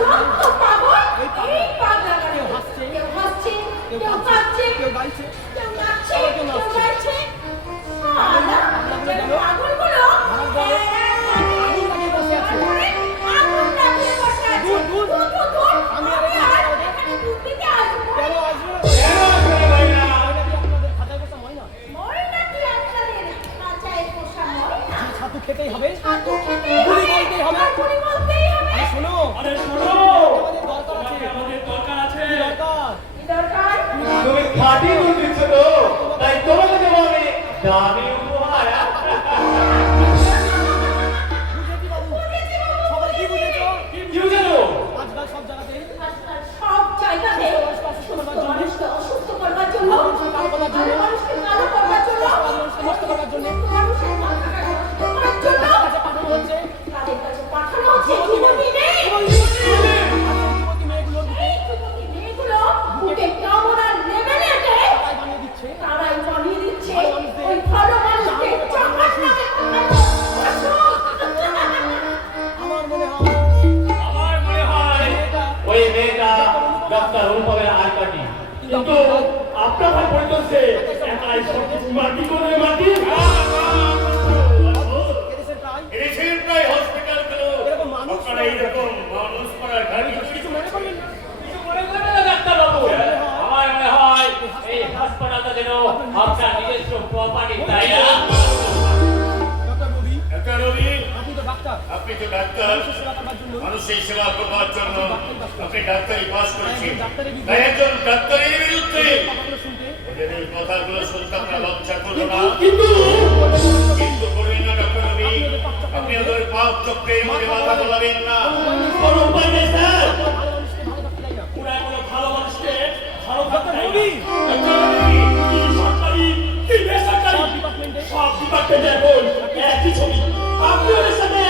যত পাগল এই পাগলা কেউ হাসছে কেউ কাঁদছে কেউ গাইছে কেউ নাচছে কেউ গাইছে আলা পাগলগুলো আগুন লাগিয়ে বসে আছে দূর আমি আর এখানে দুধ দিতে আসবো কেন আসবো ময়না আপনাদের খাতায় বসা ময়না কি আপনাদের খাতায় বসা ময়না ছাতু খেতেই হবে ছাতু খেতেই হবে গুলি বলতেই হবে শোনো আরে শোনো আমাদের দরকার আছে কি দরকার তুমি খাঁটি দুধ দিচ্ছ তো তাই তোমাকে দেবো আমি দামি উপহার বুঝেছি বাবু সবাই কি বুঝেছো আজকাল সব জায়গাতেই মানুষকে অসুস্থ করবার জন্য মানুষকে কালো করবার জন্য নষ্ট করবার জন্য মানুষের মাথাটা নষ্ট করার জন্য পাঠানো হচ্ছে তাদের কাছে পাঠানো হচ্ছে যুবতী মেয়েগুলো বুকে কামড়ার লেভেলে তারাই বানিয়ে দিচ্ছে ওই ভালো মানুষকে জাহান্নামে আমার মনে হয় ওই মেয়েটা ডাক্তার অনুপমের আর কাটি কিন্তু আপনার ভাই পরিচয় একাই সবকিছু মাটি করে মাটি প্রায় হসপিটাল গুলো আপনারা এইরকম মানুষ করার গাড়ি কিছু মনে করবেন না ডাক্তার বাবু আমার মনে হয় এই হাসপাতালটা যেন আপনার নিজস্ব প্রপার্টি তাই না আপনি তো ডাক্তার মানুষের সেবা করবার জন্য আপনি ডাক্তারি পাস করেছেন তাই একজন ডাক্তারের বিরুদ্ধে ওদের এই কথাগুলো শুনতে আপনার লজ্জা করলো না কিন্তু করবেন না ডক্টর রবি আপনি ওদের পাপ চক্রের মধ্যে মাথা বলাবেন না কোনো উপায় নেই স্যার পুরা কোনো ভালো মানুষকে ভালো ডাক্তার রবি সরকারি কি বেসরকারি সব ডিপার্টমেন্টের বই একই ছবি আপনি ওদের সাথে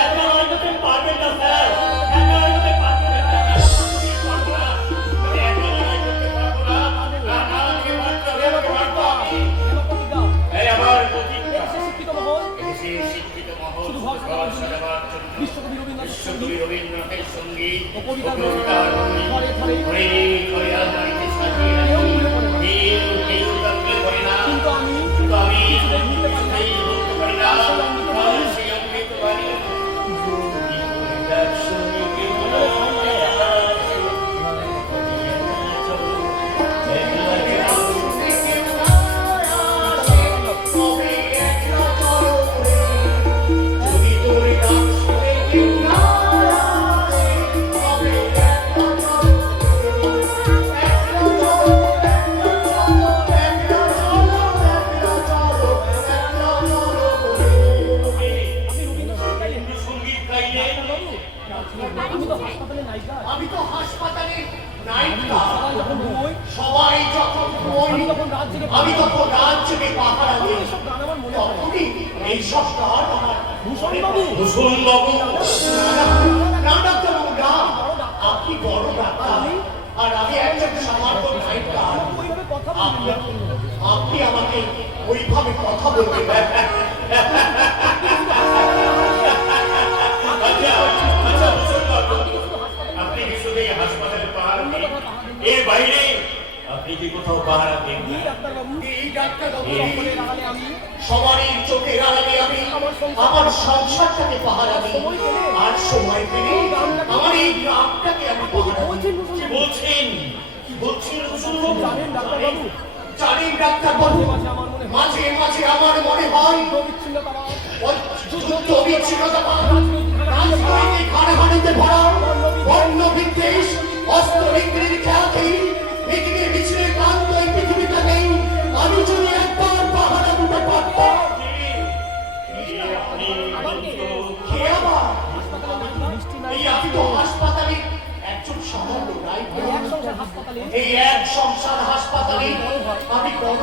একবার করতে পারবেন না স্যার একবার করতে পারবেন না এই আমার শিক্ষিত মহল বিশ্বকবি রবীন্দ্রনাথের সঙ্গীত ও কবিতার ঘরে ঘরে আলমারিতে সাজিয়ে কেউ তাকে করে না কিন্তু আমি বলতে পারি না সেই অমৃত বাণী আমি তো হাসপাতালে নায়িকা সবাই যখন আমি তখন রাত জেগে পাহারা দিই তখনই এইসব গান আমার ভূষণ বাবু না ডাক্তার বাবু না আপনি বড় ডাক্তার আর আমি একজন সামান্য নায়িকা আপনি আমাকে ওইভাবে কথা বলতে আপনি কি শুধু হাসপাতালে পাহারা দেন এর বাইরে আপনি কি কোথাও পাহারা দেন এই ডাক্তারবাবু সবারই চোখের আড়ালে আমি আমার সংসারটাকে পাহারা দিই আর সময় পেলে আমার এই গ্রামটাকে আমি পাহারা দিই কি বলছেন জানেন ডাক্তারবাবু মাঝে মাঝে আমার মনে হয় যুদ্ধ বিচ্ছিন্নতাবাদ রাজনৈতিক হানাহানিতে ভরা বন্য বিদ্বেষ অস্ত্র বিক্রির খ্যাতি পৃথিবীর মিছিলে ক্লান্ত এই পৃথিবীটাকে আমি যদি একবার পাহারা দিতে পারতাম এই আপনি তো হাসপাতালে একজন সামান্য এই এক সংসার হাসপাতালে আমি বড়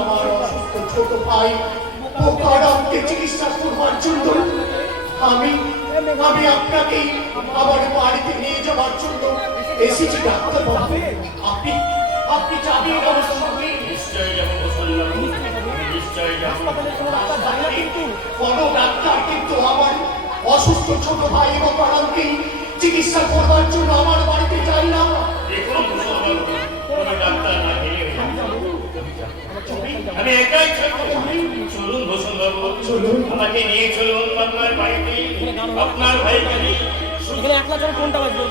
আমার অসুস্থ ছোট ভাই পোকাডামকে চিকিৎসা করবার জন্য আমি আপনাকে আমার বাড়িতে নিয়ে যাওয়ার জন্য এসেছি ডাক্তার বাবু আপনি যাবেন আমার সঙ্গে নিশ্চয়ই যাবো নিশ্চয়ই যাবো কোনো ডাক্তার কিন্তু আমার অসুস্থ ছোট ভাই এবং পাড়াকে চিকিৎসা করবার জন্য আমার বাড়িতে চাই না। দেখুন ভূষণবাবু, কোনো ডাক্তার না গেলে আমি একাই থাকবো। চলুন ভূষণবাবু, চলুন। আমাকে নিয়ে চলুন আপনার বাড়িতে। আপনার ভাইকে নিয়ে এখানে একলা যখন কোনটা বাজবে